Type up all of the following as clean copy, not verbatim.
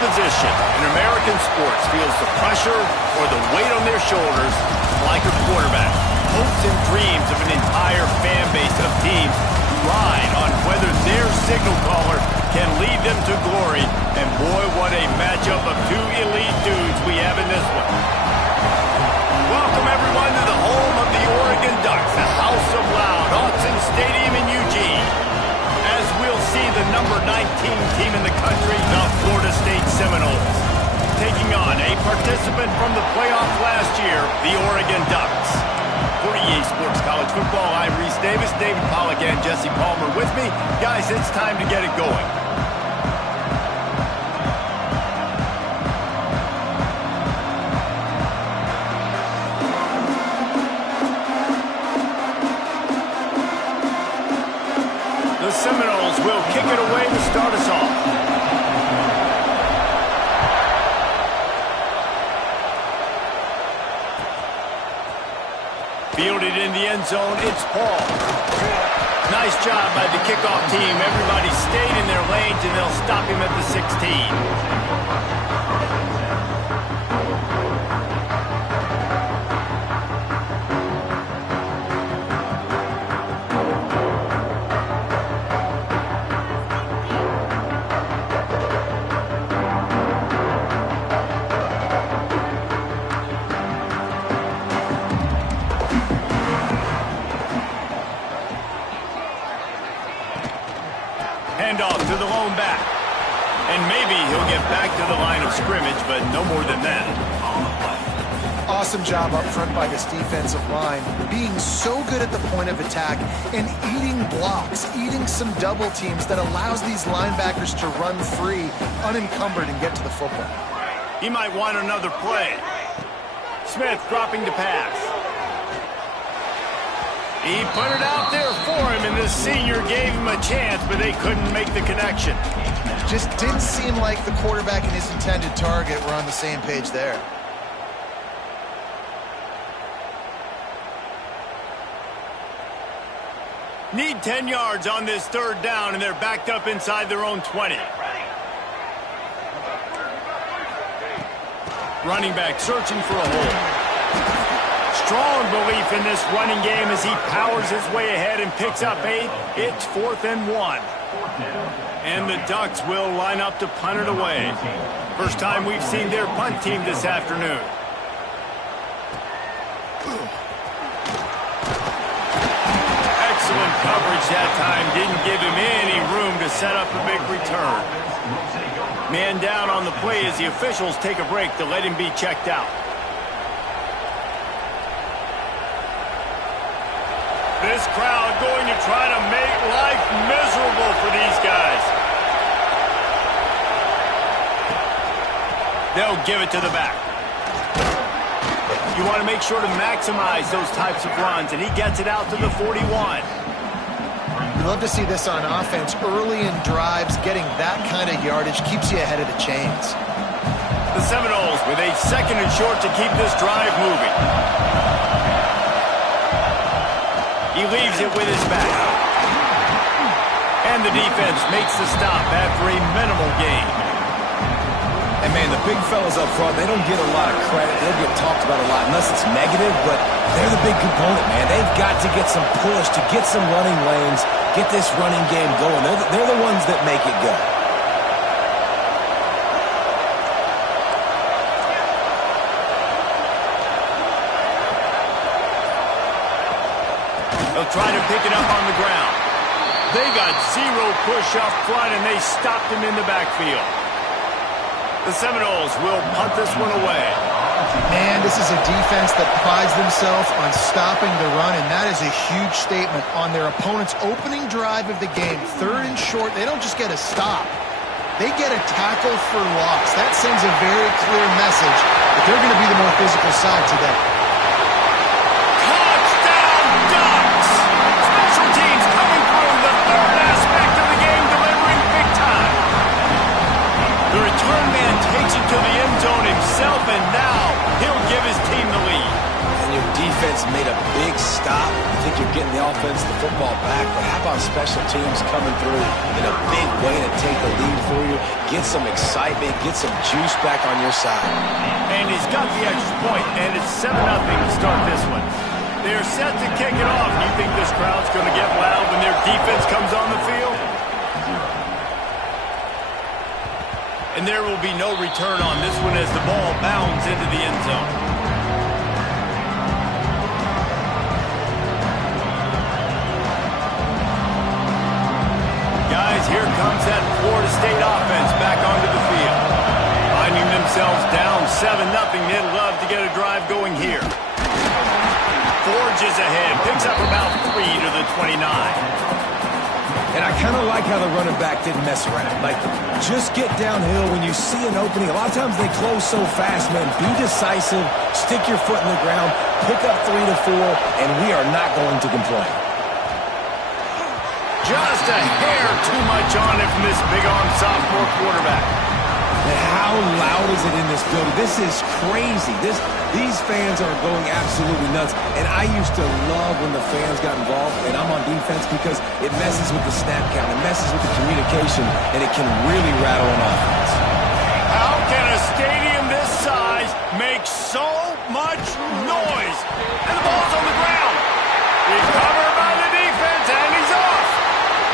position in American sports feels the pressure or the weight on their shoulders like a quarterback. Hopes and dreams of an entire fan base of teams ride on whether their signal caller can lead them to glory. And boy, what a matchup of two elite dudes we have in this one. Welcome everyone to the home of the Oregon Ducks, the House of Loud, Autzen Stadium in Eugene. As we'll see the number 19 team in the country, the Florida State Seminoles, taking on a participant from the playoff last year, the Oregon Ducks. For EA Sports College Football, I'm Reese Davis, David Pollack, and Jesse Palmer with me. Guys, it's time to get it going. The Seminoles will kick it away to start us off. Fielded in the end zone, it's Paul. Nice job by the kickoff team. Everybody stayed in their lanes, and they'll stop him at the 16. Handoff to the lone back. And maybe he'll get back to the line of scrimmage, but no more than that. Awesome job up front by this defensive line, being so good at the point of attack and eating blocks, eating some double teams that allows these linebackers to run free, unencumbered, and get to the football. He might want another play. Smith dropping to pass. He put it out there for him, and this senior gave him a chance, but they couldn't make the connection. Just didn't seem like the quarterback and his intended target were on the same page there. Need 10 yards on this third down, and they're backed up inside their own 20. Running back searching for a hole. Strong belief in this running game as he powers his way ahead and picks up 8. It's 4th and 1. And the Ducks will line up to punt it away. First time we've seen their punt team this afternoon. Excellent coverage that time. Didn't give him any room to set up a big return. Man down on the play as the officials take a break to let him be checked out. This crowd going to try to make life miserable for these guys. They'll give it to the back. You want to make sure to maximize those types of runs, and he gets it out to the 41. You'd love to see this on offense. Early in drives, getting that kind of yardage keeps you ahead of the chains. The Seminoles with a 2nd and short to keep this drive moving. He leaves it with his back. And the defense makes the stop after a minimal gain. And, man, the big fellas up front, they don't get a lot of credit. They'll get talked about a lot unless it's negative, but they're the big component, man. They've got to get some push, to get some running lanes, get this running game going. They're the ones that make it go. They'll try to pick it up on the ground. They got 0 push up front, and they stopped him in the backfield. The Seminoles will punt this one away. Man, this is a defense that prides themselves on stopping the run, and that is a huge statement on their opponent's opening drive of the game. 3rd and short, they don't just get a stop. They get a tackle for loss. That sends a very clear message that they're going to be the more physical side today. Touchdown, Ducks! Special teams coming through, the 3rd aspect of the game, delivering big time. The return man takes it to the end zone himself, and now he'll give his team the lead. and your defense made a big stop. I think you're getting the offense the football back, but how about special teams coming through in a big way to take the lead for you, get some excitement, get some juice back on your side. And he's got the extra point, and it's 7-0 to start this one. They're set to kick it off. You think this crowd's going to get loud when their defense comes on the field? And there will be no return on this one as the ball bounds into the end zone. Guys, here comes that Florida State offense back onto the field. Finding themselves down 7-0, they'd love to get a drive going here. Forges ahead, picks up about 3 to the 29. And I kind of like how the running back didn't mess around. Like, just get downhill when you see an opening. A lot of times they close so fast, man. Be decisive, stick your foot in the ground, pick up 3 to 4, and we are not going to complain. Just a hair too much on it from this big-arm sophomore quarterback. And how loud is it in this building? This is crazy. These fans are going absolutely nuts. And I used to love when the fans got involved, and I'm on defense because it messes with the snap count. It messes with the communication, and it can really rattle an offense. How can a stadium this size make so much noise? And the ball's on the ground. He's covered by the defense, and he's off.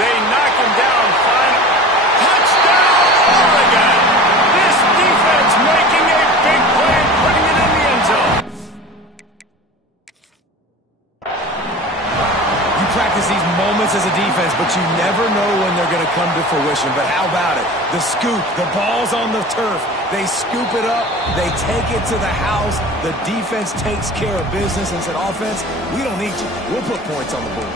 They knock him down. Final touchdown, Oregon. This defense making a big play and putting it in the end zone. You practice these moments as a defense, but you never know when they're going to come to fruition. But how about it? The scoop, the ball's on the turf. They scoop it up. They take it to the house. The defense takes care of business and said, offense, we don't need you. We'll put points on the board.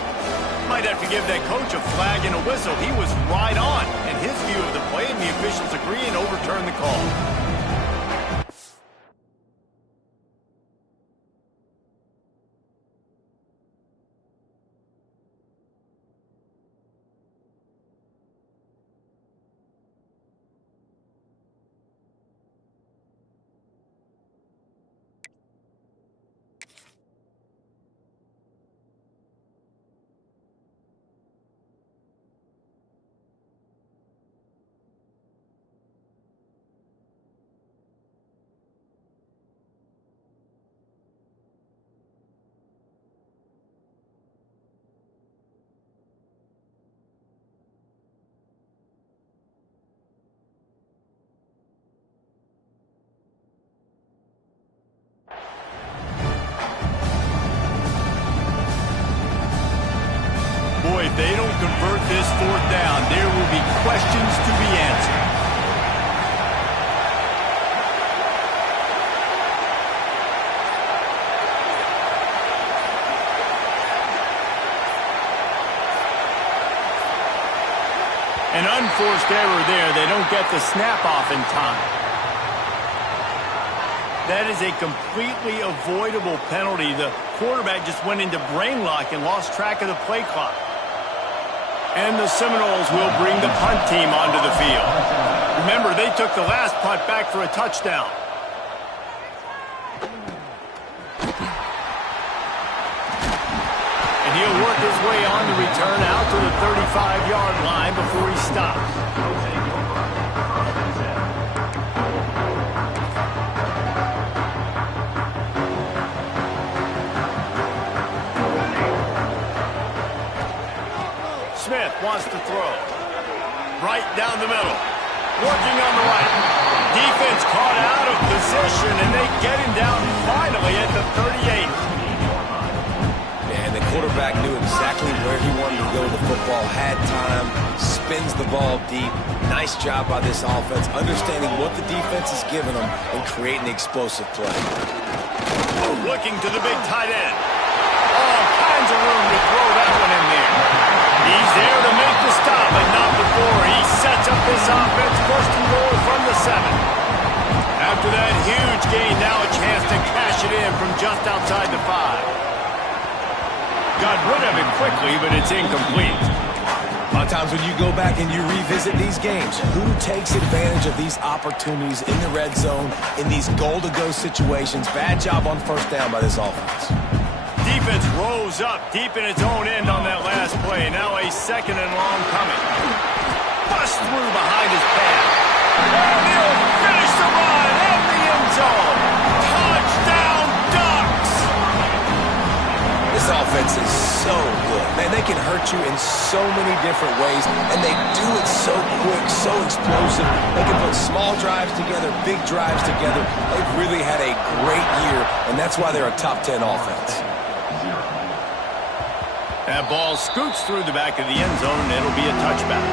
Might have to give that coach a flag and a whistle. He was right on in his view of the play, and the officials agree and overturn the call. Boy, if they don't convert this 4th down, there will be questions to be answered. An unforced error there. They don't get the snap off in time. That is a completely avoidable penalty. The quarterback just went into brain lock and lost track of the play clock. And the Seminoles will bring the punt team onto the field. Remember, they took the last punt back for a touchdown. And he'll work his way on the return out to the 35-yard line before he stops. Smith wants to throw. Right down the middle. Working on the right. Defense caught out of position, and they get him down finally at the 38. And the quarterback knew exactly where he wanted to go with the football, had time, spins the ball deep. Nice job by this offense, understanding what the defense is giving them and creating the explosive play. Looking to the big tight end. All kinds of room to throw that one in there. He's there to make the stop, but not before he sets up this offense first and goal from the 7. After that huge gain, now a chance to cash it in from just outside the 5. Got rid of it quickly, but it's incomplete. lot of times when you go back and you revisit these games, who takes advantage of these opportunities in the red zone, in these goal-to-go situations? Bad job on first down by this offense. Defense rose up deep in its own end on that last play. Now a second and long coming. Bust through behind his pad. And he'll finish the run at the end zone. Touchdown, Ducks! This offense is so good. Man, they can hurt you in so many different ways, and they do it so quick, so explosive. They can put small drives together, big drives together. They've really had a great year, and that's why they're a top 10 offense. That ball scoots through the back of the end zone, and it'll be a touchback.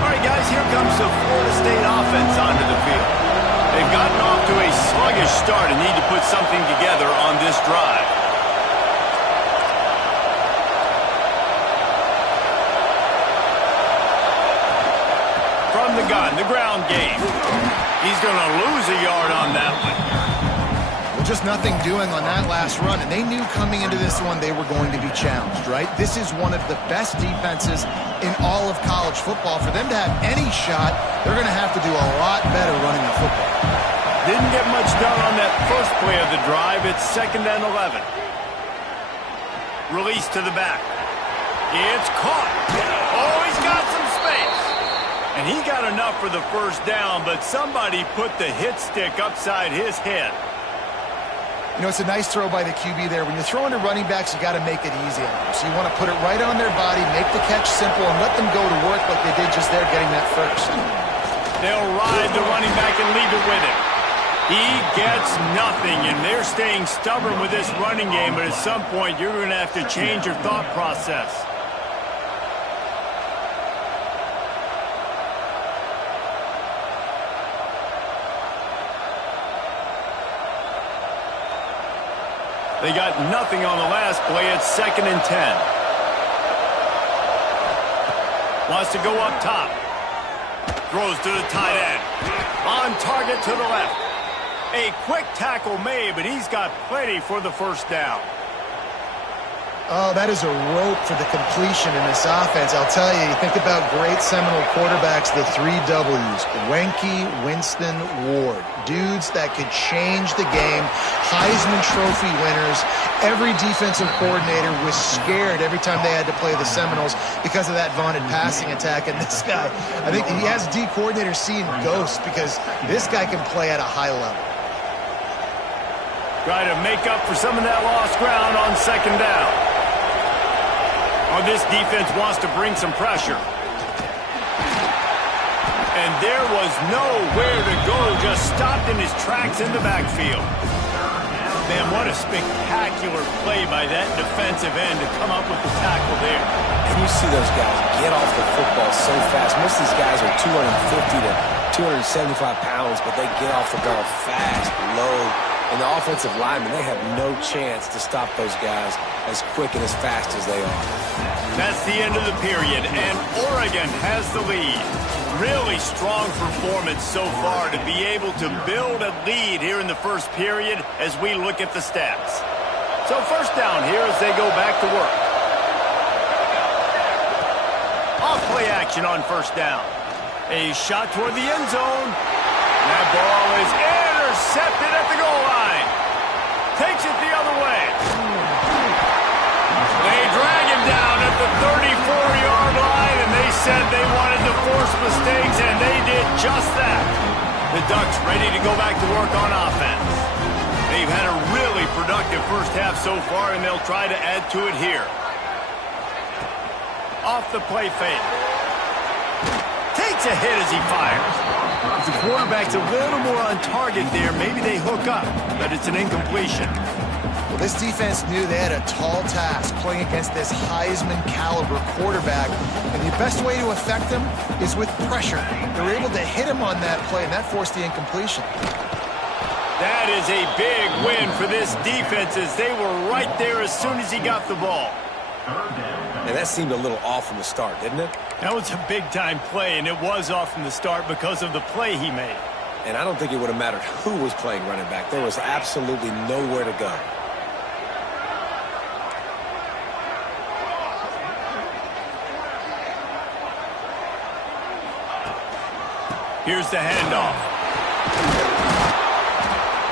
All right, guys, here comes the Florida State offense onto the field. They've gotten off to a sluggish start and need to put something together on this drive. From the gun, the ground game. He's going to lose a yard on that one. Well, just nothing doing on that last run, and they knew coming into this one they were going to be challenged, right? This is one of the best defenses in all of college football. For them to have any shot, they're going to have to do a lot better running the football. Didn't get much done on that first play of the drive. It's 2nd and 11. Release to the back. It's caught. Oh, he's got some space. And he got enough for the first down, but somebody put the hit stick upside his head. You know, it's a nice throw by the QB there. When you're throwing to running backs, you got to make it easy on them. So you want to put it right on their body, make the catch simple, and let them go to work like they did just there getting that first. They'll ride the running back and leave it with him. He gets nothing, and they're staying stubborn with this running game, but at some point you're going to have to change your thought process. They got nothing on the last play. It's 2nd and 10. Wants to go up top. Throws to the tight end. On target to the left. A quick tackle made, but he's got plenty for the first down. Oh, that is a rope for the completion in this offense. I'll tell you, you think about great Seminole quarterbacks, the 3 W's. Wenke, Winston, Ward. Dudes that could change the game. Heisman Trophy winners. Every defensive coordinator was scared every time they had to play the Seminoles because of that vaunted passing attack. And this guy, I think he has D coordinators seeing ghosts because this guy can play at a high level. Try to make up for some of that lost ground on 2nd down. Oh, this defense wants to bring some pressure. And there was nowhere to go, just stopped in his tracks in the backfield. Man, what a spectacular play by that defensive end to come up with the tackle there. And you see those guys get off the football so fast. Most of these guys are 250 to 275 pounds, but they get off the ball fast, low. And the offensive linemen, they have no chance to stop those guys as quick and as fast as they are. That's the end of the period, and Oregon has the lead. Really strong performance so far to be able to build a lead here in the first period as we look at the stats. So first down here as they go back to work. Off play action on first down. A shot toward the end zone. That ball is intercepted at the goal line. Takes it the other way. They drag him down at the 34-yard line, and they said they wanted to force mistakes, and they did just that. The Ducks ready to go back to work on offense. They've had a really productive first half so far, and they'll try to add to it here. Off the play fake. Takes a hit as he fires. If the quarterback's a little more on target there, maybe they hook up, but it's an incompletion. Well, this defense knew they had a tall task playing against this Heisman-caliber quarterback, and the best way to affect him is with pressure. They were able to hit him on that play, and that forced the incompletion. That is a big win for this defense as they were right there as soon as he got the ball. And that seemed a little off from the start, didn't it? That was a big-time play, and it was off from the start because of the play he made. and I don't think it would have mattered who was playing running back. There was absolutely nowhere to go. Here's the handoff.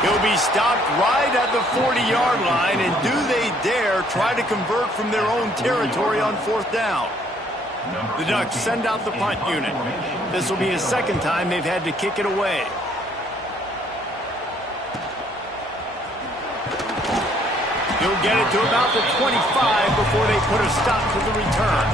He'll be stopped right at the 40-yard line, and do they dare try to convert from their own territory on 4th down? The Ducks send out the punt unit. This will be his second time they've had to kick it away. He'll get it to about the 25 before they put a stop to the return.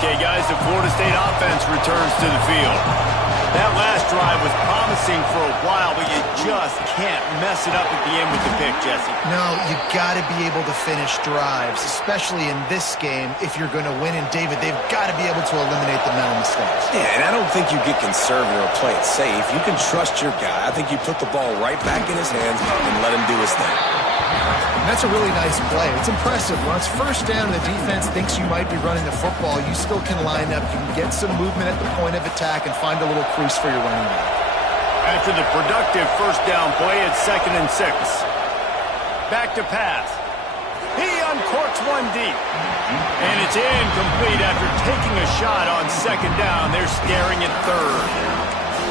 Okay, guys, the Florida State offense returns to the field. That last drive was promising for a while, but you just can't mess it up at the end with the pick, Jesse. No, you got to be able to finish drives, especially in this game if you're going to win. And, David, they've got to be able to eliminate the mental mistakes. Yeah, and I don't think you get conservative or play it safe. You can trust your guy. I think you put the ball right back in his hands and let him do his thing. And that's a really nice play. It's impressive. When it's first down and the defense thinks you might be running the football, you still can line up. You can get some movement at the point of attack and find a little crease for your running back. After the productive first down play, it's 2nd and 6. Back to pass. He uncorks one deep. And it's incomplete after taking a shot on 2nd down. They're staring at 3rd.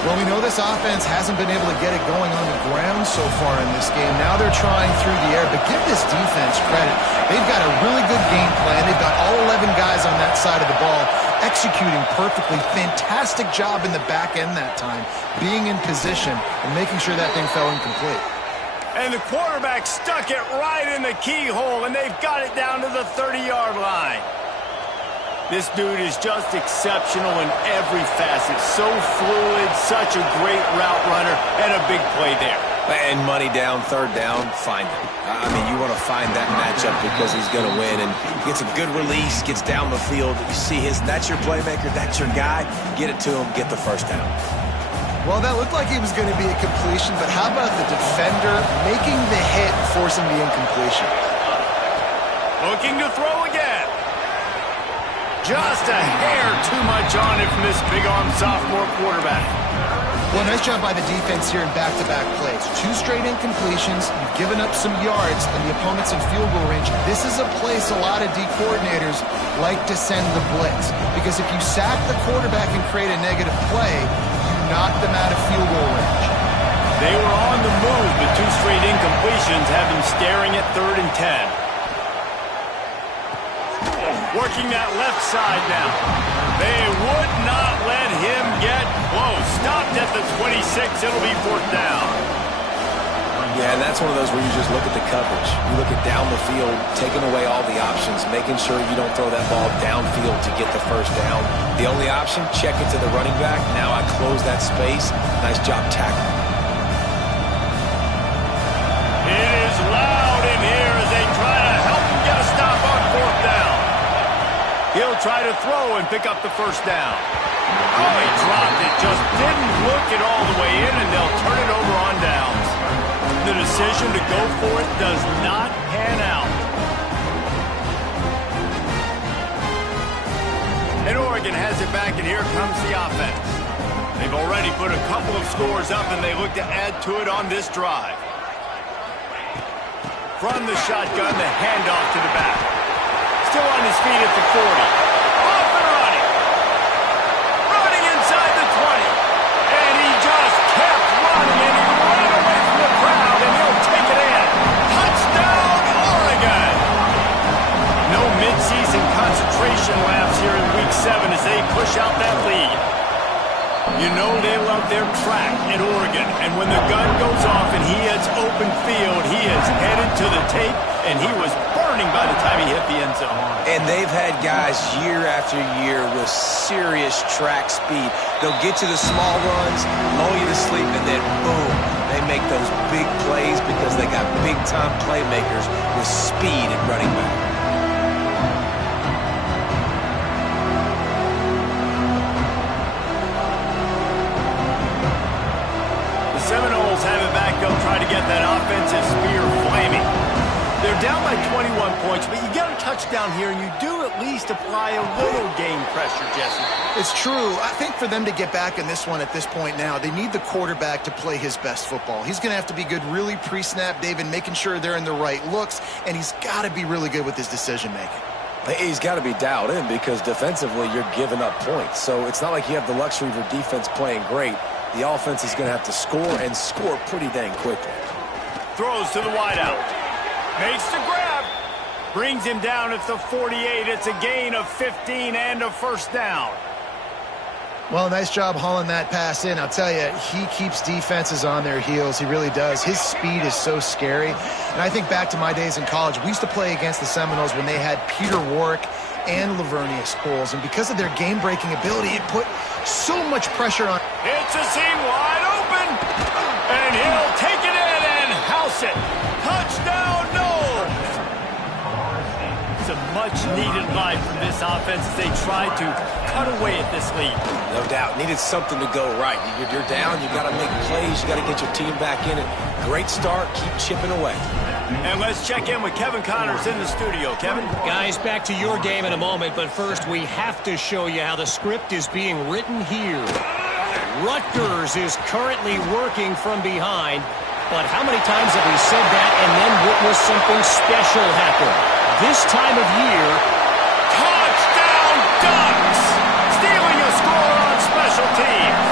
Well, we know this offense hasn't been able to get it going on the ground so far in this game. Now they're trying through the air, but give this defense credit. They've got a really good game plan. They've got all 11 guys on that side of the ball executing perfectly. Fantastic job in the back end that time, being in position and making sure that thing fell incomplete. And the quarterback stuck it right in the keyhole, and they've got it down to the 30-yard line. This dude is just exceptional in every facet. So fluid, such a great route runner, and a big play there. And money down, 3rd down, find him. I mean, you want to find that matchup because he's going to win. And gets a good release, gets down the field. You see that's your playmaker, that's your guy. Get it to him, get the 1st down. Well, that looked like it was going to be a completion, but how about the defender making the hit and forcing the incompletion? Looking to throw again. Just a hair too much on it from this big-arm sophomore quarterback. Well, nice job by the defense here in back-to-back plays. 2 straight incompletions. You've given up some yards, and the opponent's in field goal range. This is a place a lot of D coordinators like to send the blitz, because if you sack the quarterback and create a negative play, you knock them out of field goal range. They were on the move, but 2 straight incompletions have them staring at 3rd and 10. Working that left side now. They would not let him get close. Stopped at the 26. It'll be 4th down. Yeah, and that's one of those where you just look at the coverage. You look at down the field, taking away all the options, making sure you don't throw that ball downfield to get the 1st down. The only option, check it to the running back. Now I close that space. Nice job tackling. It is loud in here as they try to help him get a stop on 4th down. He'll try to throw and pick up the 1st down. Oh, he dropped it. Just didn't look it all the way in, and they'll turn it over on downs. The decision to go for it does not pan out. And Oregon has it back, and here comes the offense. They've already put a couple of scores up, and they look to add to it on this drive. From the shotgun, the handoff to the back. Still on his feet at the 40. Off and running. Running inside the 20. And he just kept running, and he ran away from the crowd, and he'll take it in. Touchdown, Oregon. No midseason concentration laps here in Week 7 as they push out that lead. You know they love their track at Oregon, and when the gun goes off and he hits open field, he is headed to the tape, and he was burning by the time he hit the end zone. And they've had guys year after year with serious track speed. They'll get to the small runs, lull you to sleep, and then boom, they make those big plays because they got big-time playmakers with speed at running back. Seminoles have it back. They'll try to get that offensive spear flaming. They're down by 21 points, but you get a touchdown here, and you do at least apply a little game pressure, Jesse. It's true. I think for them to get back in this one at this point now, they need the quarterback to play his best football. He's going to have to be good really pre-snap, David, making sure they're in the right looks, and he's got to be really good with his decision-making. He's got to be dialed in because defensively you're giving up points. So it's not like you have the luxury of your defense playing great. The offense is going to have to score and score pretty dang quickly. Throws to the wideout. Makes the grab. Brings him down at the 48. It's a gain of 15 and a first down. Well, nice job hauling that pass in. I'll tell you, he keeps defenses on their heels. He really does. His speed is so scary. And I think back to my days in college. We used to play against the Seminoles when they had Peter Warrick and Lavernius Coles. And because of their game-breaking ability, it put so much pressure on. It's a seam wide open. And he'll take it in and house it. Touchdown, no! It's a much-needed line from this offense as they try to cut away at this lead. No doubt. Needed something to go right. You're down. You got to make plays. You got to get your team back in it. Great start. Keep chipping away. And let's check in with Kevin Connors in the studio. Kevin? Guys, back to your game in a moment, but first we have to show you how the script is being written here. Rutgers is currently working from behind, but how many times have we said that and then witnessed something special happen? This time of year, touchdown Ducks! Stealing a score on special teams.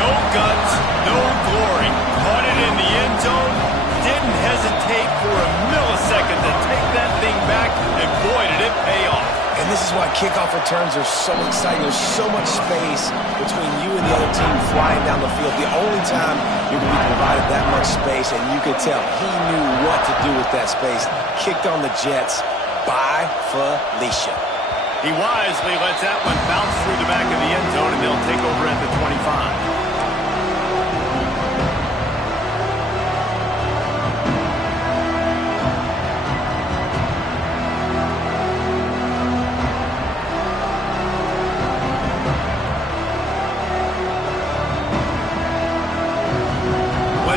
No guts, no glory. Caught it in the end zone. Didn't hesitate for a millisecond to take that thing back, and boy, did it pay off. And this is why kickoff returns are so exciting. There's so much space between you and the other team flying down the field. The only time you're going to be provided that much space, and you could tell he knew what to do with that space. Kicked on the Jets by Felicia. He wisely lets that one bounce through the back of the end zone, and they'll take over at the 25.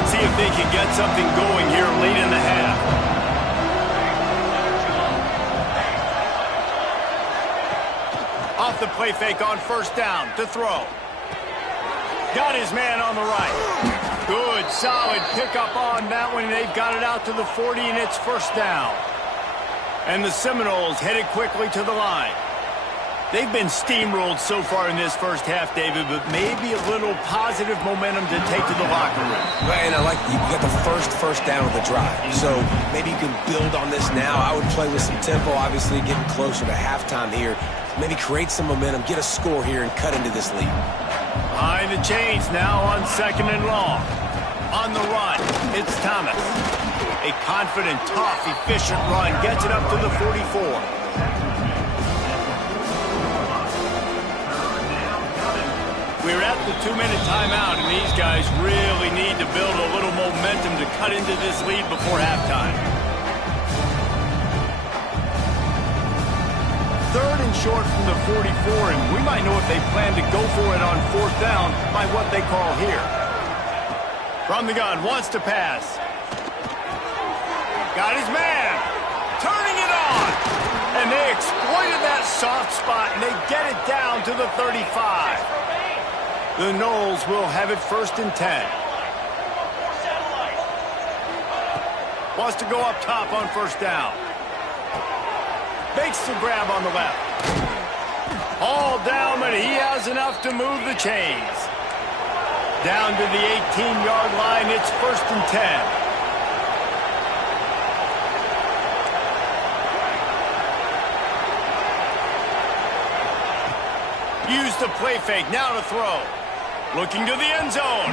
See if they can get something going here late in the half. Off the play fake on first down to throw. Got his man on the right. Good, solid pickup on that one. They've got it out to the 40, and it's first down. And the Seminoles headed quickly to the line. They've been steamrolled so far in this first half, David, but maybe a little positive momentum to take to the locker room. Right, and I like you got the first down of the drive. So maybe you can build on this now. I would play with some tempo, obviously getting closer to halftime here. Maybe create some momentum, get a score here, and cut into this lead. Behind the chains now on second and long. On the run, it's Thomas. A confident, tough, efficient run gets it up to the 44. We're at the 2-minute timeout, and these guys really need to build a little momentum to cut into this lead before halftime. Third and short from the 44, and we might know if they plan to go for it on fourth down by what they call here. From the gun, wants to pass. Got his man. Turning it on. And they exploited that soft spot, and they get it down to the 35. The Noles will have it first and 10. Wants to go up top on first down. Makes the grab on the left. All down, but he has enough to move the chains. Down to the 18-yard line, it's first and 10. Use the play fake, now to throw. Looking to the end zone.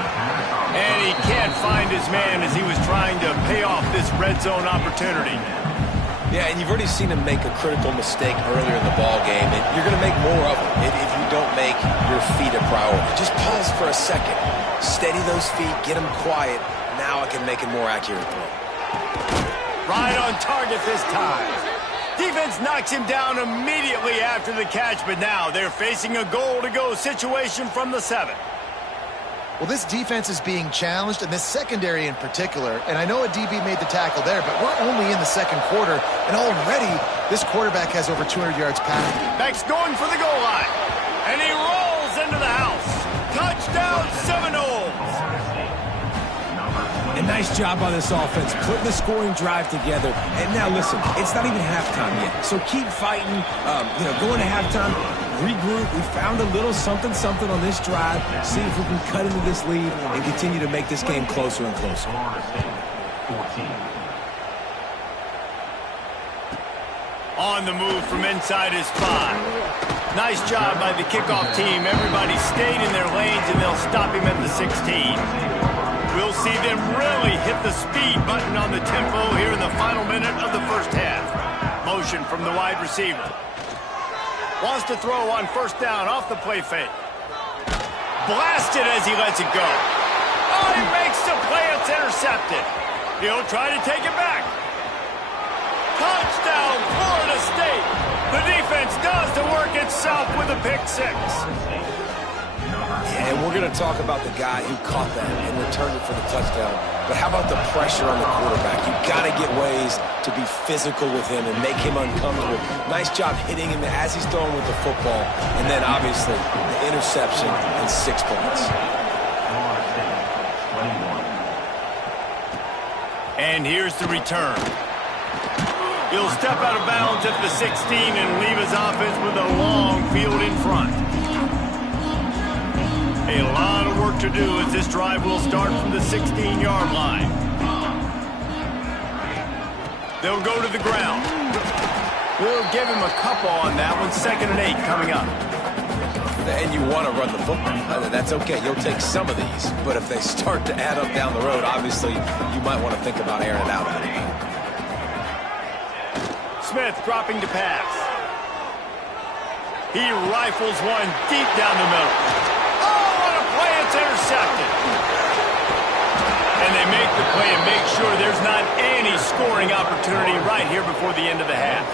And he can't find his man as he was trying to pay off this red zone opportunity. Yeah, and you've already seen him make a critical mistake earlier in the ball game, and you're going to make more of them if you don't make your feet a priority. Just pause for a second. Steady those feet, get them quiet. Now I can make a more accurate throw. Right on target this time. Defense knocks him down immediately after the catch, but now they're facing a goal-to-go situation from the 7. Well, this defense is being challenged, and this secondary in particular. And I know a DB made the tackle there, but we're only in the second quarter, and already this quarterback has over 200 yards passing. Beck's going for the goal line, and he rolls into the house. Touchdown, Seminoles. And nice job by this offense, putting the scoring drive together. And now, listen, it's not even halftime yet. So keep fighting, going to halftime, regroup. We found a little something on this drive. See if we can cut into this lead and continue to make this game closer and closer. On the move from inside his 5. Nice job by the kickoff team. Everybody stayed in their lanes, and they'll stop him at the 16. We'll see them really hit the speed button on the tempo here in the final minute of the first half. Motion from the wide receiver. Wants to throw on first down off the play fake. Blasted as he lets it go. Oh, he makes the play. It's intercepted. He'll try to take it back. Touchdown, Florida State. The defense does the work itself with a pick 6. And we're going to talk about the guy who caught that and returned it for the touchdown. But how about the pressure on the quarterback? You've got to get ways to be physical with him and make him uncomfortable. Nice job hitting him as he's throwing with the football. And then, obviously, the interception and 6 points. And here's the return. He'll step out of bounds at the 16 and leave his offense with a long field in front. A lot of work to do as this drive will start from the 16-yard line. They'll go to the ground. We'll give him a couple on that one. 2nd and 8 coming up. And you want to run the football. That's okay. You'll take some of these. But if they start to add up down the road, obviously, you might want to think about airing it out. Smith dropping to pass. He rifles one deep down the middle. It's intercepted. And they make the play and make sure there's not any scoring opportunity right here before the end of the half.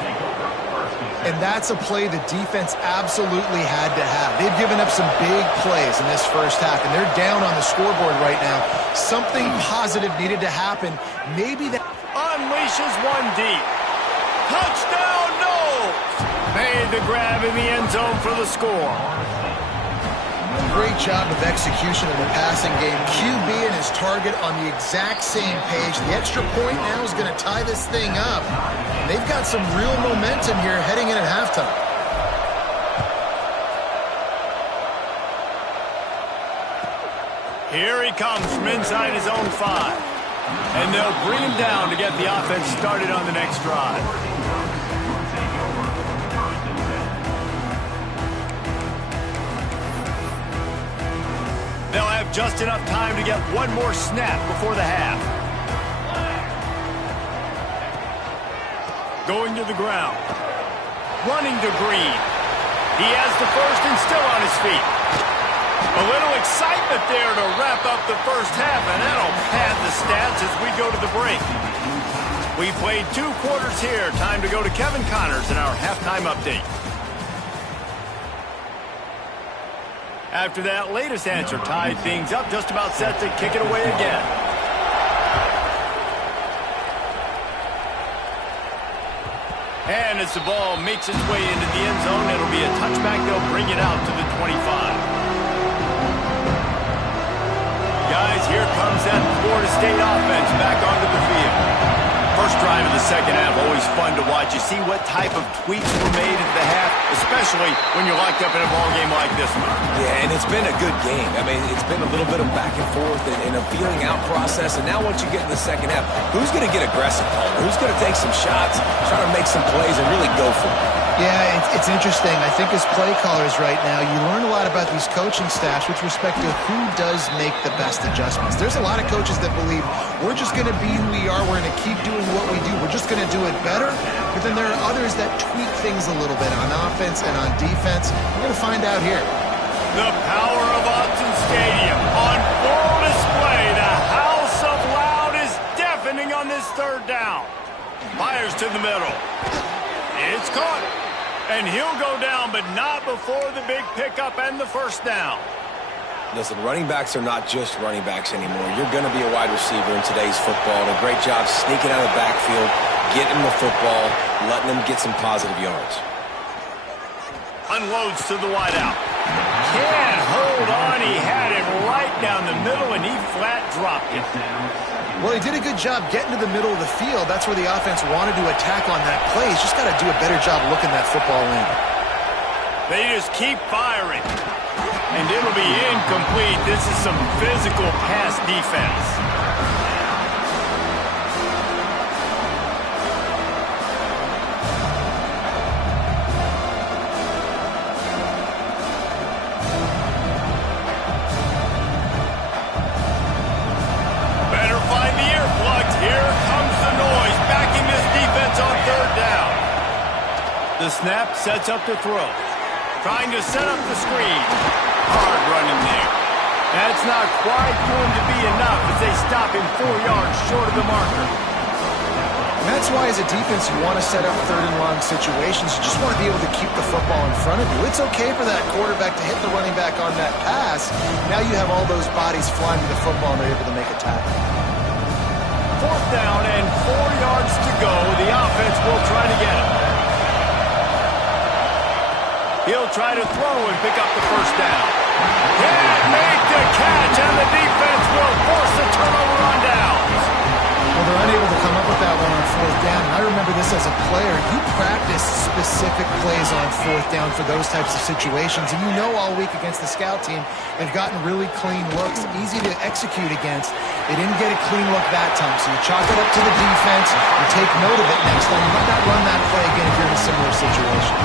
And that's a play the defense absolutely had to have. They've given up some big plays in this first half, and they're down on the scoreboard right now. Something positive needed to happen. Maybe that unleashes one deep. Touchdown, Knowles! Made the grab in the end zone for the score. Great job of execution in the passing game. QB and his target on the exact same page. The extra point now is going to tie this thing up. And they've got some real momentum here heading in at halftime. Here he comes from inside his own 5. And they'll bring him down to get the offense started on the next drive. They'll have just enough time to get one more snap before the half. Going to the ground. Running to Green. He has the first and still on his feet. A little excitement there to wrap up the first half, and that'll pad the stats as we go to the break. We played 2 quarters here. Time to go to Kevin Connors in our halftime update. After that latest answer tied things up, just about set to kick it away again. And as the ball makes its way into the end zone, it'll be a touchback. They'll bring it out to the 25. Guys, here comes that Florida State offense back onto the field. First drive of the second half, always fun to watch. You see what type of tweaks were made at the half, especially when you're locked up in a ball game like this one. Yeah, and it's been a good game. I mean, it's been a little bit of back and forth and a feeling out process. And now once you get in the second half, who's going to get aggressive, Paul? Who's going to take some shots, try to make some plays, and really go for it? Yeah, it's interesting. I think as play callers right now, you learn a lot about these coaching staffs with respect to who does make the best adjustments. There's a lot of coaches that believe we're just going to be who we are. We're going to keep doing what we do. We're just going to do it better. But then there are others that tweak things a little bit on offense and on defense. We're going to find out here. The power of Autzen Stadium on full display. The house of loud is deafening on this third down. Fires to the middle. It's caught. And he'll go down, but not before the big pickup and the first down. Listen, running backs are not just running backs anymore. You're going to be a wide receiver in today's football. And a great job sneaking out of the backfield, getting the football, letting them get some positive yards. Unloads to the wideout. Can't hold on. He had it right down the middle, and he flat dropped it. Well, he did a good job getting to the middle of the field. That's where the offense wanted to attack on that play. He's just got to do a better job looking that football in. They just keep firing. And it'll be incomplete. This is some physical pass defense. Better find the earplugs. Here comes the noise, backing this defense on third down. The snap sets up the throw. Trying to set up the screen. Hard running there. That's not quite going to be enough as they stop him 4 yards short of the marker. And that's why as a defense you want to set up third and long situations. You just want to be able to keep the football in front of you. It's okay for that quarterback to hit the running back on that pass. Now you have all those bodies flying to the football and they're able to make a tackle. 4th down and 4 yards to go. The offense will try to get it. He'll try to throw and pick up the first down. Can't make the catch, and the defense will force the turnover on downs. Well, they're unable to come up with that one on 4th down. And I remember this as a player. You practice specific plays on 4th down for those types of situations. And you know all week against the scout team, they've gotten really clean looks, easy to execute against. They didn't get a clean look that time. So you chalk it up to the defense. You take note of it next time. You might not run that play again if you're in a similar situation.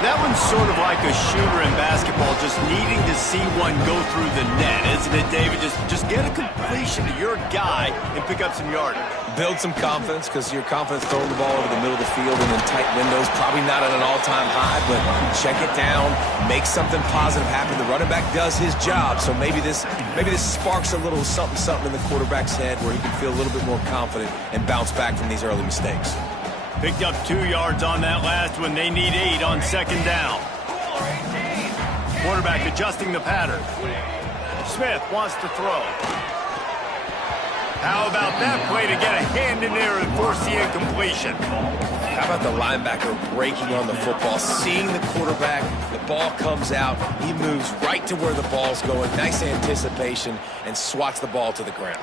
That one's sort of like a shooter in basketball, just needing to see one go through the net, isn't it, David? Just get a completion to your guy and pick up some yardage. Build some confidence, because your confidence throwing the ball over the middle of the field and in tight windows, probably not at an all-time high, but check it down, make something positive happen. The running back does his job, so maybe this sparks a little something in the quarterback's head where he can feel a little bit more confident and bounce back from these early mistakes. Picked up 2 yards on that last one. They need 8 on 2nd down. Quarterback adjusting the pattern. Smith wants to throw. How about that play to get a hand in there and force the incompletion? How about the linebacker breaking on the football, seeing the quarterback, the ball comes out, he moves right to where the ball's going, nice anticipation, and swats the ball to the ground.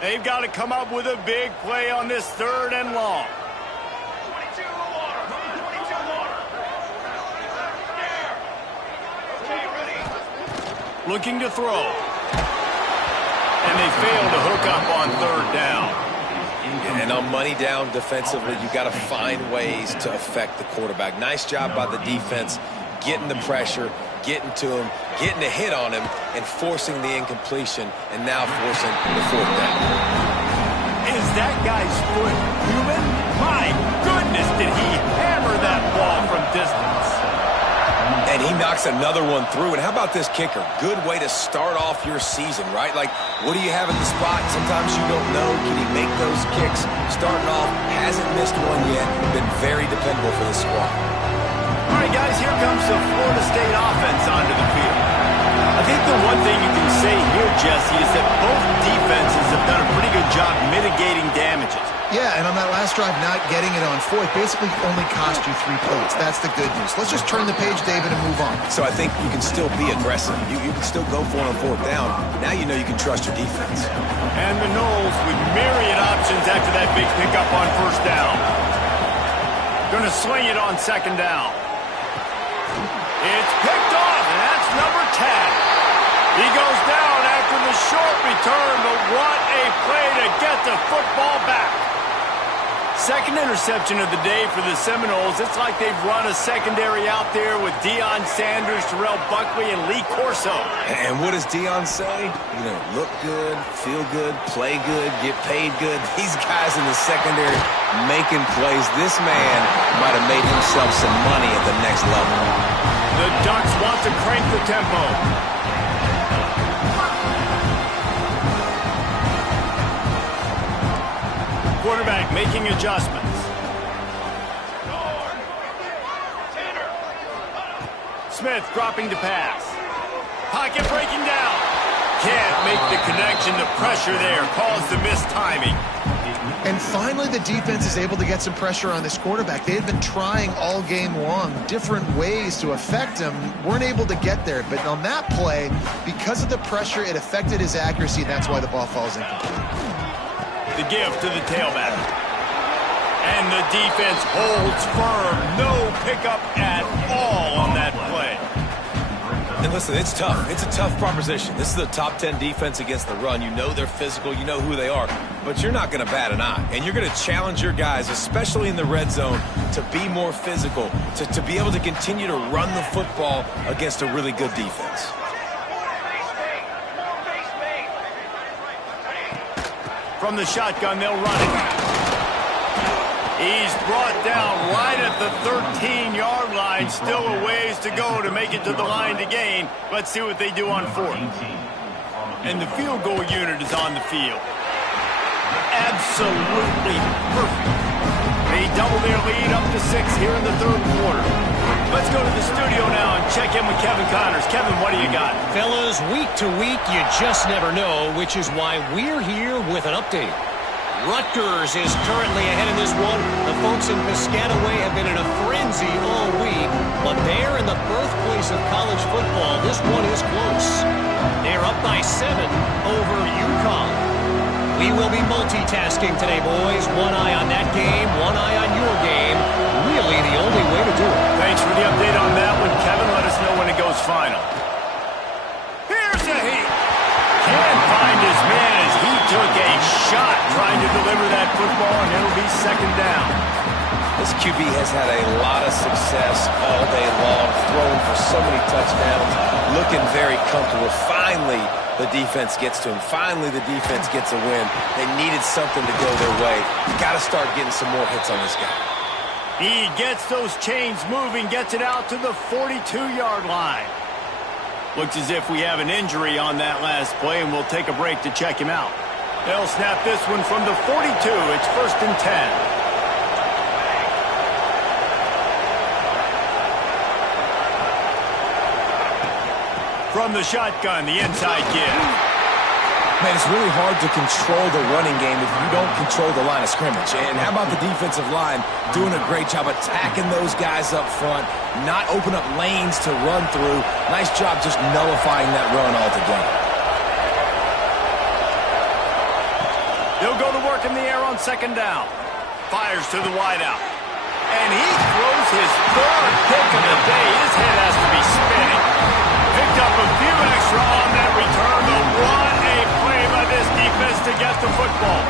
They've got to come up with a big play on this 3rd and long. 22 water. 22 water. Okay, ready? Looking to throw. And they fail to hook up on 3rd down. And on money down defensively, you got to find ways to affect the quarterback. Nice job by the defense, getting the pressure, getting to him, getting a hit on him, and forcing the incompletion, and now forcing the 4th down. Is that guy's foot human? My goodness, did he hammer that ball from distance. And he knocks another one through. And how about this kicker? Good way to start off your season, right? Like, what do you have at the spot? Sometimes you don't know. Can he make those kicks? Starting off, hasn't missed one yet. Been very dependable for the squad. All right, guys, here comes the Florida State offense onto the field. I think the one thing you can say here, Jesse, is that both defenses have done a pretty good job mitigating damages. Yeah, and on that last drive, not getting it on 4th basically only cost you 3 points. That's the good news. Let's just turn the page, David, and move on. So I think you can still be aggressive. You can still go for it on 4th down. Now you know you can trust your defense. And the Noles with myriad options after that big pickup on 1st down. Going to swing it on 2nd down. It's picked off, and that's number 10. He goes down after the short return, but what a play to get the football back. Second interception of the day for the Seminoles. It's like they've run a secondary out there with Deion Sanders, Terrell Buckley, and Lee Corso. And what does Deion say? You know, look good, feel good, play good, get paid good. These guys in the secondary making plays. This man might have made himself some money at the next level. The Ducks want to crank the tempo. Quarterback making adjustments. Smith dropping to pass. Pocket breaking down. Can't make the connection. The pressure there caused the missed timing. And finally, the defense is able to get some pressure on this quarterback. They had been trying all game long different ways to affect him. Weren't able to get there. But on that play, because of the pressure, it affected his accuracy. That's why the ball falls incomplete. The give to the tailback. And the defense holds firm. No pickup at all on that play. And listen, it's tough. It's a tough proposition. This is a top 10 defense against the run. You know they're physical. You know who they are. But you're not going to bat an eye. And you're going to challenge your guys, especially in the red zone, to be more physical, to be able to continue to run the football against a really good defense. From the shotgun, they'll run it. He's brought down right at the 13-yard line. Still a ways to go to make it to the line to gain. Let's see what they do on fourth. And the field goal unit is on the field. Absolutely perfect. They double their lead up to 6 here in the third quarter. Let's go to the studio now and check in with Kevin Connors. Kevin, what do you got? Fellas, week to week, you just never know, which is why we're here with an update. Rutgers is currently ahead in this one. The folks in Piscataway have been in a frenzy all week, but they're in the birthplace of college football. This one is close. They're up by 7 over UConn. We will be multitasking today, boys. One eye on that game, one eye on your game. Really the only way to do it. Thanks for the update on that one, Kevin. Let us know when it goes final. Here's a heat. Can't find his man as he took a shot trying to deliver that football, and it'll be second down. This QB has had a lot of success all day long, throwing for so many touchdowns, looking very comfortable. Finally, the defense gets to him. Finally, the defense gets a win. They needed something to go their way. You got to start getting some more hits on this guy. He gets those chains moving, gets it out to the 42-yard line. Looks as if we have an injury on that last play, and we'll take a break to check him out. They'll snap this one from the 42. It's 1st and 10. From the shotgun, the inside give. Man, it's really hard to control the running game if you don't control the line of scrimmage. And how about the defensive line doing a great job attacking those guys up front, not open up lanes to run through. Nice job just nullifying that run altogether. He'll go to work in the air on second down. Fires to the wideout. And he throws his third pick of the day. His head has to be spinning. Picked up a few extra on that return. What a play by this defense to get the football.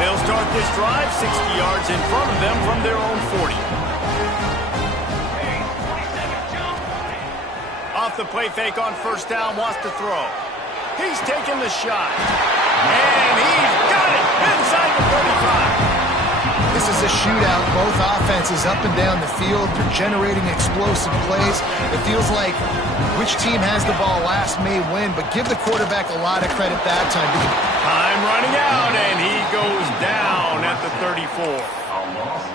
They'll start this drive 60 yards in front of them from their own 40. Off the play fake on first down, wants to throw. He's taking the shot. And he's got it inside the 35. This is a shootout. Both offenses up and down the field. They're generating explosive plays. It feels like which team has the ball last may win, but give the quarterback a lot of credit that time. Time running out, and he goes down at the 34.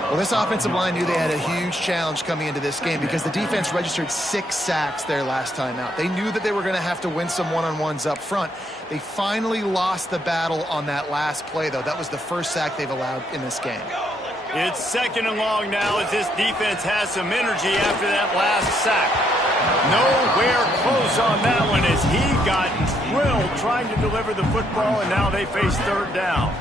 Well, this offensive line knew they had a huge challenge coming into this game because the defense registered 6 sacks their last time out. They knew that they were going to have to win some one-on-ones up front. They finally lost the battle on that last play, though. That was the first sack they've allowed in this game. It's second and long now as this defense has some energy after that last sack. Nowhere close on that one as he got drilled trying to deliver the football, and now they face third down.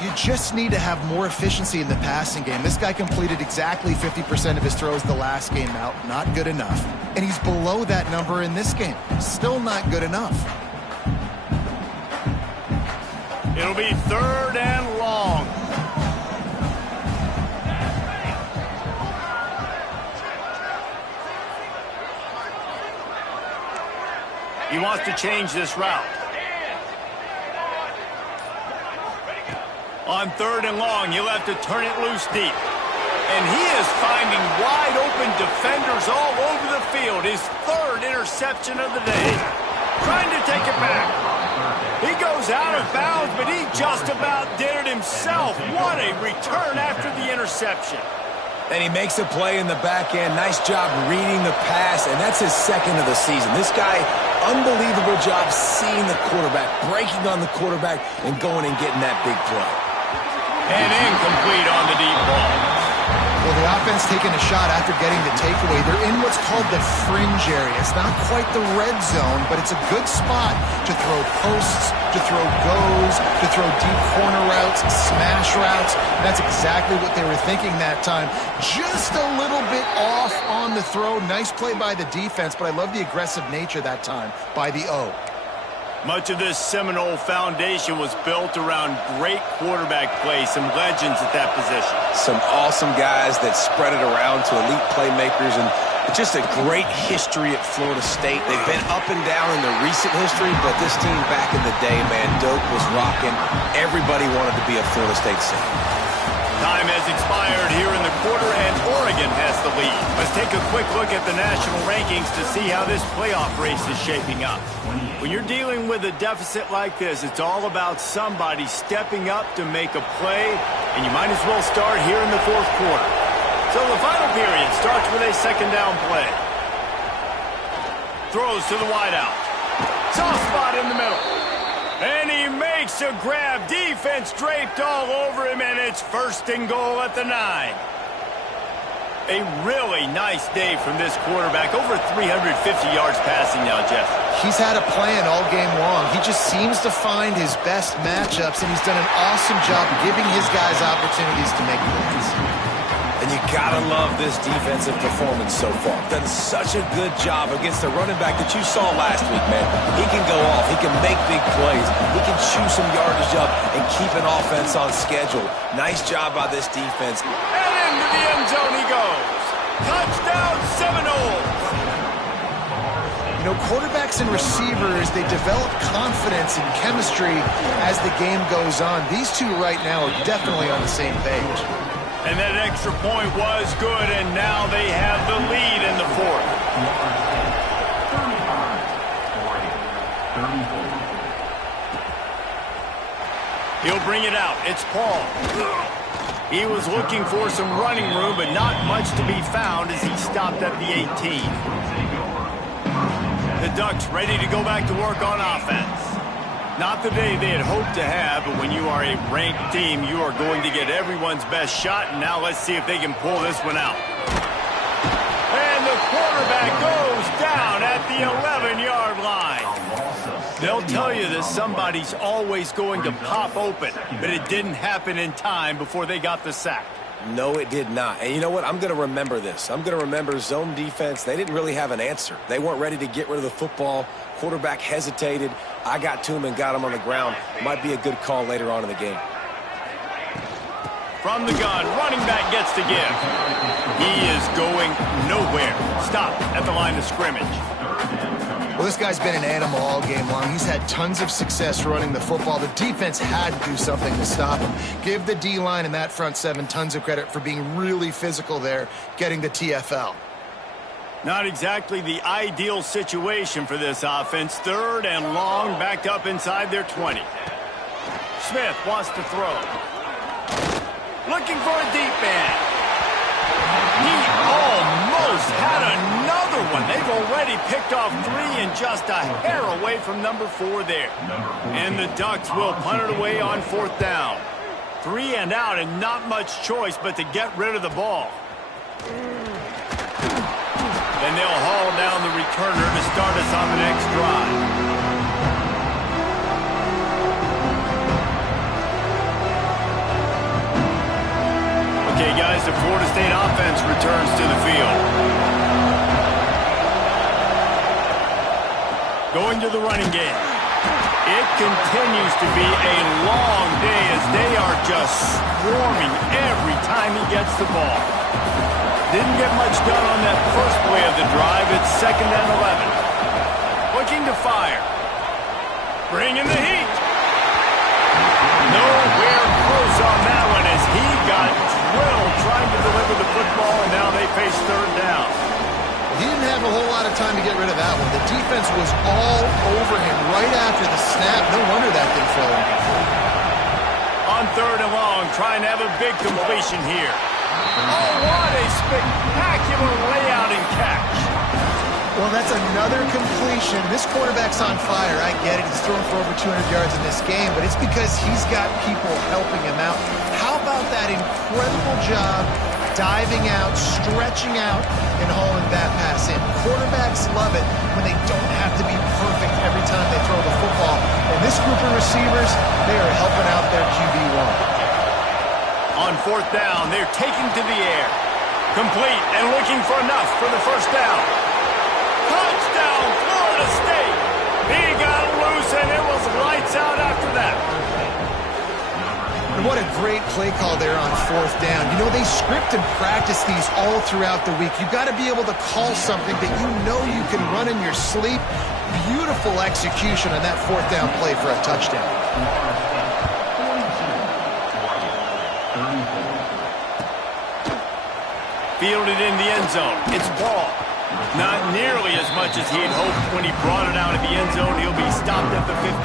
You just need to have more efficiency in the passing game. This guy completed exactly 50% of his throws the last game out. Not good enough. And he's below that number in this game. Still not good enough. It'll be third and long. He wants to change this route. On third and long, he'll have to turn it loose deep. And he is finding wide open defenders all over the field. His third interception of the day. Trying to take it back. He goes out of bounds, but he just about did it himself. What a return after the interception. And he makes a play in the back end. Nice job reading the pass, and that's his second of the season. This guy, unbelievable job seeing the quarterback, breaking on the quarterback, and going and getting that big play. And incomplete on the deep ball. Well, the offense taking a shot after getting the takeaway. They're in what's called the fringe area. It's not quite the red zone, but it's a good spot to throw posts, to throw goes, to throw deep corner routes, smash routes. And that's exactly what they were thinking that time. Just a little bit off on the throw. Nice play by the defense, but I love the aggressive nature that time by the O. Much of this Seminole foundation was built around great quarterback play, some legends at that position. Some awesome guys that spread it around to elite playmakers, and just a great history at Florida State. They've been up and down in their recent history, but this team back in the day, man, Doak was rocking. Everybody wanted to be a Florida State Saint. Time has expired here in the quarter, and Oregon has the lead. Let's take a quick look at the national rankings to see how this playoff race is shaping up. When you're dealing with a deficit like this, it's all about somebody stepping up to make a play, and you might as well start here in the fourth quarter. So the final period starts with a second down play. Throws to the wideout. Soft spot in the middle. And he makes a grab. Defense draped all over him, and it's first and goal at the 9. A really nice day from this quarterback. Over 350 yards passing now, Jeff. He's had a plan all game long. He just seems to find his best matchups, and he's done an awesome job giving his guys opportunities to make plays. And you gotta love this defensive performance so far. Done such a good job against the running back that you saw last week, man. He can go off. He can make big plays. He can chew some yardage up and keep an offense on schedule. Nice job by this defense. And into the end zone he goes. Touchdown, Seminole. You know, quarterbacks and receivers, they develop confidence and chemistry as the game goes on. These two right now are definitely on the same page. And that extra point was good, and now they have the lead in the fourth. 35, 34. He'll bring it out. It's Paul. He was looking for some running room, but not much to be found as he stopped at the 18. The Ducks ready to go back to work on offense. Not the day they had hoped to have, but when you are a ranked team, you are going to get everyone's best shot, and now let's see if they can pull this one out. And the quarterback goes down at the 11-yard line. They'll tell you that somebody's always going to pop open, but it didn't happen in time before they got the sack. No, it did not. And you know what? I'm going to remember this. I'm going to remember zone defense. They didn't really have an answer. They weren't ready to get rid of the football. Quarterback hesitated. I got to him and got him on the ground. Might be a good call later on in the game. From the gun, running back gets to give. He is going nowhere. Stop at the line of scrimmage. Well, this guy's been an animal all game long. He's had tons of success running the football. The defense had to do something to stop him. Give the D-line and that front seven tons of credit for being really physical there, getting the TFL. Not exactly the ideal situation for this offense. Third and long, backed up inside their 20. Smith wants to throw. Looking for a deep man. He almost had another one. They've already picked off 3 and just a hair away from number 4 there. And the Ducks will punt it away on 4th down. 3 and out, and not much choice but to get rid of the ball. And they'll haul down the returner to start us on the next drive. Okay, guys, the Florida State offense returns to the field. Going to the running game. It continues to be a long day as they are just swarming every time he gets the ball. Didn't get much done on that first play of the drive. It's 2nd and 11. Looking to fire. Bringing the heat. Nowhere close on that one as he got drilled trying to deliver the football, and now they face 3rd down. He didn't have a whole lot of time to get rid of that one. The defense was all over him right after the snap. No wonder that thing fell. On 3rd and long, trying to have a big completion here. Oh, what a spectacular layout and catch. Well, that's another completion. This quarterback's on fire. I get it. He's thrown for over 200 yards in this game, but it's because he's got people helping him out. How about that incredible job diving out, stretching out, and hauling that pass in? Quarterbacks love it when they don't have to be perfect every time they throw the football. And this group of receivers, they are helping out their QB1. On fourth down, they're taking to the air. Complete and looking for enough for the first down. Touchdown, Florida State. He got loose, and it was lights out after that. And what a great play call there on fourth down. You know, they script and practice these all throughout the week. You've got to be able to call something that you know you can run in your sleep. Beautiful execution on that fourth down play for a touchdown. Fielded in the end zone. It's ball. Not nearly as much as he'd hoped when he brought it out of the end zone. He'll be stopped at the 15.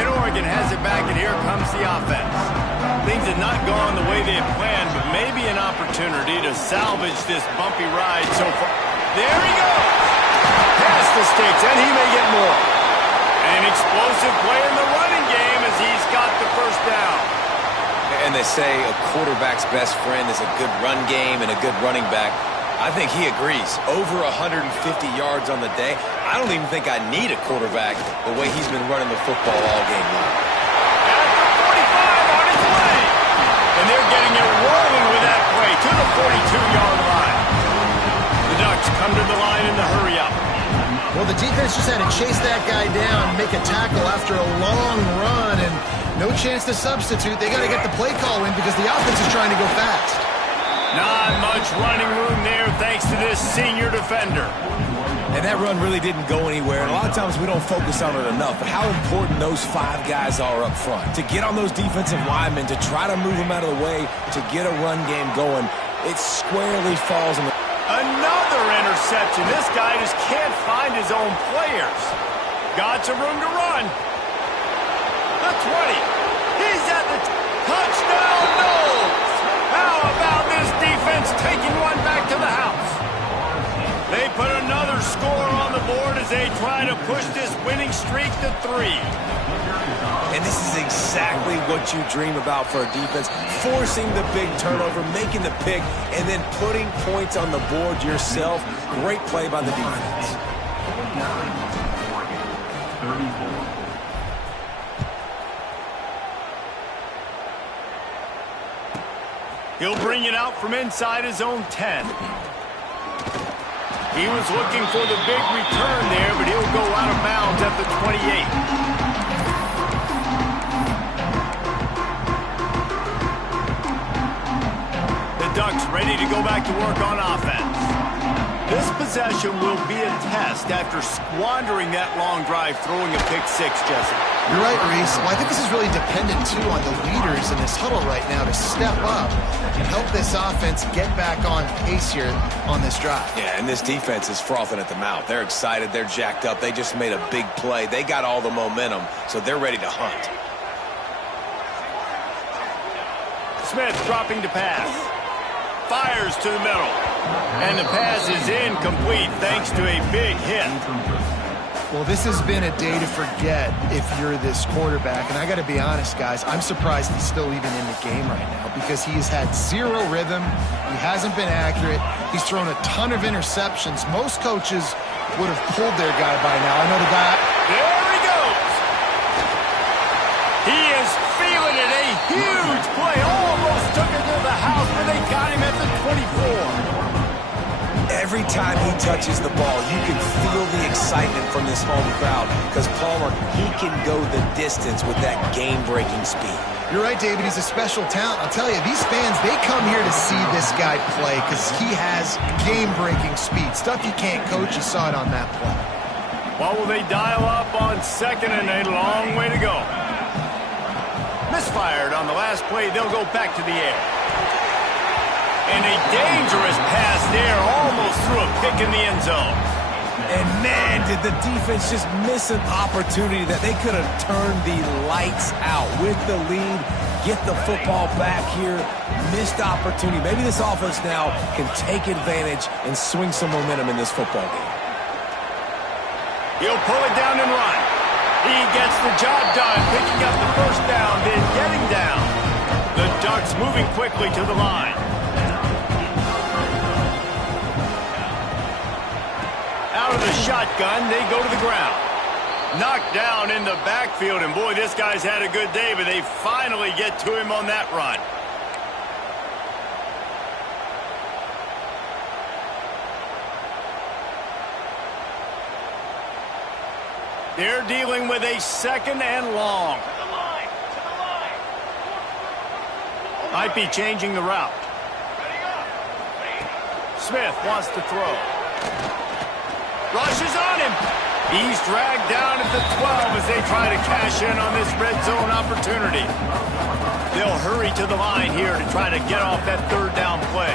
And Oregon has it back, and here comes the offense. Things have not gone the way they had planned, but maybe an opportunity to salvage this bumpy ride so far. There he goes! Past the sticks, and he may get more. An explosive play in the running game as he's got the first down. And they say a quarterback's best friend is a good run game and a good running back. I think he agrees. Over 150 yards on the day. I don't even think I need a quarterback the way he's been running the football all game long. At the 45 on his way. And they're getting it rolling with that play to the 42-yard line. The Ducks come to the line in the hurry-up. Well, the defense just had to chase that guy down, make a tackle after a long run, and no chance to substitute. They got to get the play call in because the offense is trying to go fast. Not much running room there thanks to this senior defender. And that run really didn't go anywhere. And a lot of times we don't focus on it enough. But how important those five guys are up front. To get on those defensive linemen, to try to move them out of the way, to get a run game going, it squarely falls in the... Another interception. This guy just can't find his own players. Got some room to run. The 20. He's at the touchdown. No. How about this defense taking one back to the house? They put another score on the board as they try to push this winning streak to 3. And this is exactly what you dream about for a defense. Forcing the big turnover, making the pick, and then putting points on the board yourself. Great play by the defense. He'll bring it out from inside his own 10. He was looking for the big return there, but he'll go out of bounds at the 28. Ducks ready to go back to work on offense. This possession will be a test after squandering that long drive throwing a pick six, Jesse. You're right, Reese. Well, I think this is really dependent, too, on the leaders in this huddle right now to step up and help this offense get back on pace here on this drive. Yeah, and this defense is frothing at the mouth. They're excited. They're jacked up. They just made a big play. They got all the momentum, so they're ready to hunt. Smith dropping to pass. Fires to the middle. And the pass is incomplete thanks to a big hit. Well, this has been a day to forget if you're this quarterback. And I got to be honest, guys, I'm surprised he's still even in the game right now because he has had zero rhythm. He hasn't been accurate. He's thrown a ton of interceptions. Most coaches would have pulled their guy by now. I know the guy. There he goes. He is feeling it. A huge play. Almost took it to the house, but they got him at the 24. Every time he touches the ball, you can feel the excitement from this home crowd because Palmer, he can go the distance with that game-breaking speed. You're right, David. He's a special talent. I'll tell you, these fans, they come here to see this guy play because he has game-breaking speed. Stuff you can't coach. You saw it on that play. Well, will they dial up on second and a long way to go? Misfired on the last play. They'll go back to the air. And a dangerous pass there, almost threw a pick in the end zone. And man, did the defense just miss an opportunity that they could have turned the lights out with the lead. Get the football back here. Missed opportunity. Maybe this offense now can take advantage and swing some momentum in this football game. He'll pull it down and run. He gets the job done, picking up the first down, then getting down. The Ducks moving quickly to the line. Out of the shotgun, they go to the ground. Knocked down in the backfield, and boy, this guy's had a good day, but they finally get to him on that run. They're dealing with a second and long. To the line. To the line. Might be changing the route. Ready up. Smith wants to throw. Rushes on him. He's dragged down at the 12 as they try to cash in on this red zone opportunity. They'll hurry to the line here to try to get off that third down play.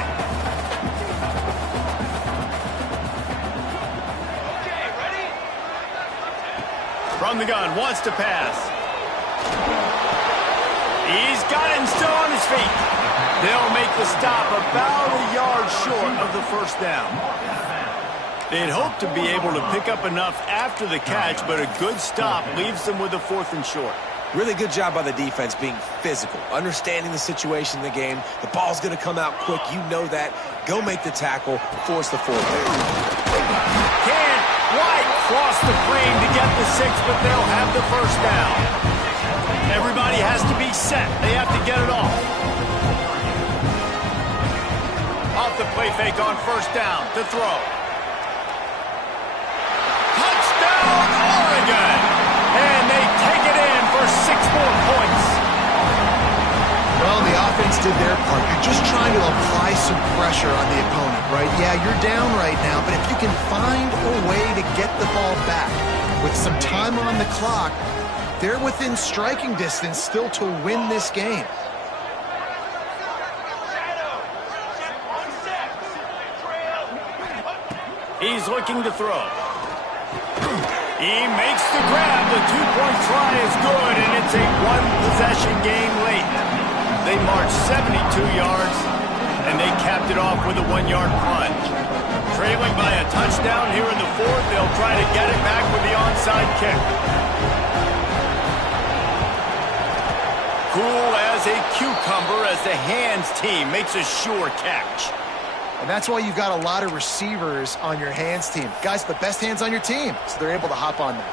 Okay, ready? From the gun, wants to pass. He's got him still on his feet. They'll make the stop about a yard short of the first down. They'd hoped to be able to pick up enough after the catch, but a good stop leaves them with a 4th and short. Really good job by the defense being physical, understanding the situation in the game. The ball's going to come out quick. You know that. Go make the tackle, force the 4th down. Can White cross the frame to get the 6, but they'll have the first down. Everybody has to be set. They have to get it off. Off the play fake on first down to throw. Touchdown, Oregon! And they take it in for 6 more points. Well, the offense did their part. You're just trying to apply some pressure on the opponent, right? Yeah, you're down right now, but if you can find a way to get the ball back with some time on the clock, they're within striking distance still to win this game. He's looking to throw. He makes the grab. The 2-point try is good, and it's a 1-possession game late. They marched 72 yards, and they capped it off with a 1-yard plunge. Trailing by a touchdown here in the 4th, they'll try to get it back with the onside kick. Cool as a cucumber as the hands team makes a sure catch. And that's why you've got a lot of receivers on your hands team. Guys, the best hands on your team, so they're able to hop on that.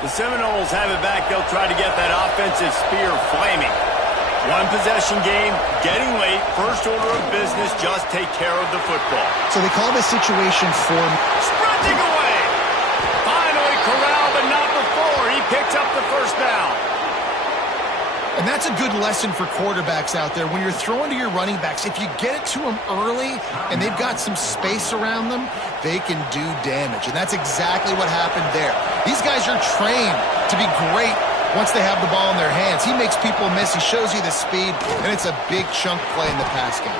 The Seminoles have it back. They'll try to get that offensive spear flaming. 1-possession game, getting late. First order of business, just take care of the football. So they call this situation form. Sprinting away. Finally corralled, but not before. He picks up the first down. And that's a good lesson for quarterbacks out there. When you're throwing to your running backs, if you get it to them early and they've got some space around them, they can do damage. And that's exactly what happened there. These guys are trained to be great once they have the ball in their hands. He makes people miss. He shows you the speed, and it's a big chunk play in the pass game.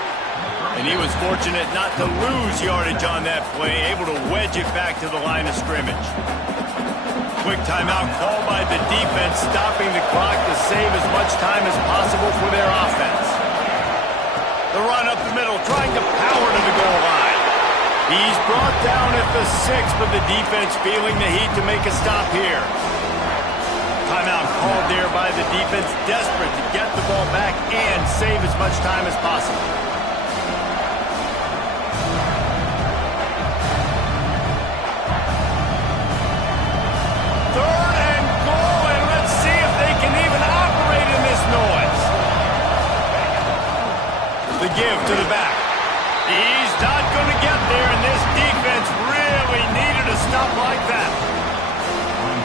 And he was fortunate not to lose yardage on that play, able to wedge it back to the line of scrimmage. Quick timeout called by the defense, stopping the clock to save as much time as possible for their offense. The run up the middle, trying to power to the goal line. He's brought down at the 6, but the defense feeling the heat to make a stop here. Timeout called there by the defense, desperate to get the ball back and save as much time as possible. The give to the back. He's not going to get there, and this defense really needed a stop like that.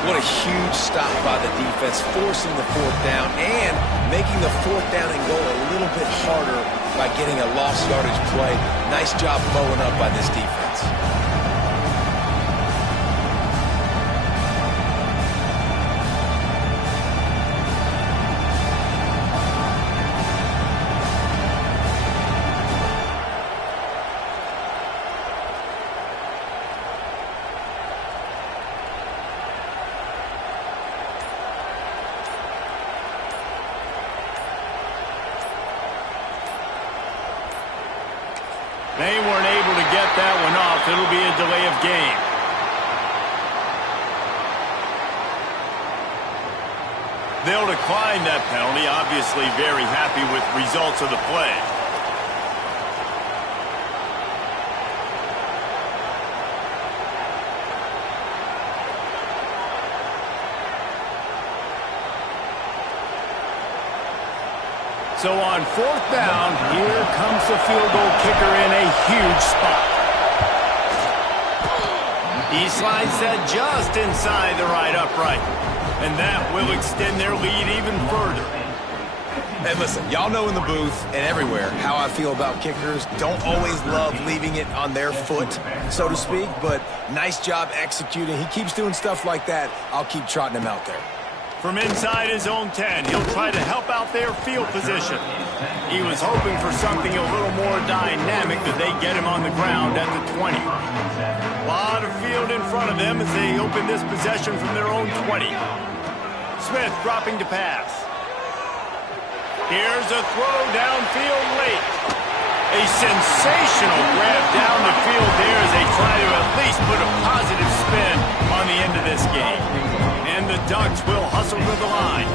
What a huge stop by the defense, forcing the 4th down and making the 4th down and goal a little bit harder by getting a lost yardage play. Nice job blowing up by this defense. They weren't able to get that one off. It'll be a delay of game. They'll decline that penalty, obviously very happy with results of the play. So on 4th down, here comes the field goal kicker in a huge spot. He slides that just inside the right upright. And that will extend their lead even further. Hey, listen, y'all know in the booth and everywhere how I feel about kickers. Don't always love leaving it on their foot, so to speak, but nice job executing. He keeps doing stuff like that. I'll keep trotting him out there. From inside his own 10, he'll try to help out their field position. He was hoping for something a little more dynamic that they get him on the ground at the 20. A lot of field in front of them as they open this possession from their own 20. Smith dropping to pass. Here's a throw downfield late. A sensational grab down the field there as they try to at least put a positive spin on the end of this game. And the Ducks will hustle to the line.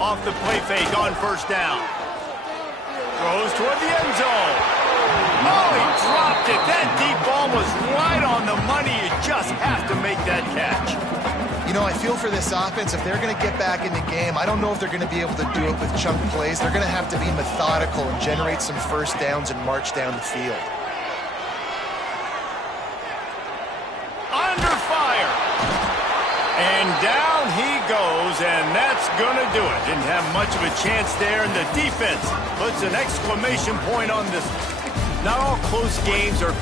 Off the play fake on 1st down. Throws toward the end zone. Oh, he dropped it. That deep ball was right on the money. You just have to make that catch. You know, I feel for this offense, if they're going to get back in the game, I don't know if they're going to be able to do it with chunk plays. They're going to have to be methodical and generate some 1st downs and march down the field. Under fire. And down he goes, and that's going to do it. Didn't have much of a chance there, and the defense puts an exclamation point on this. Not all close games are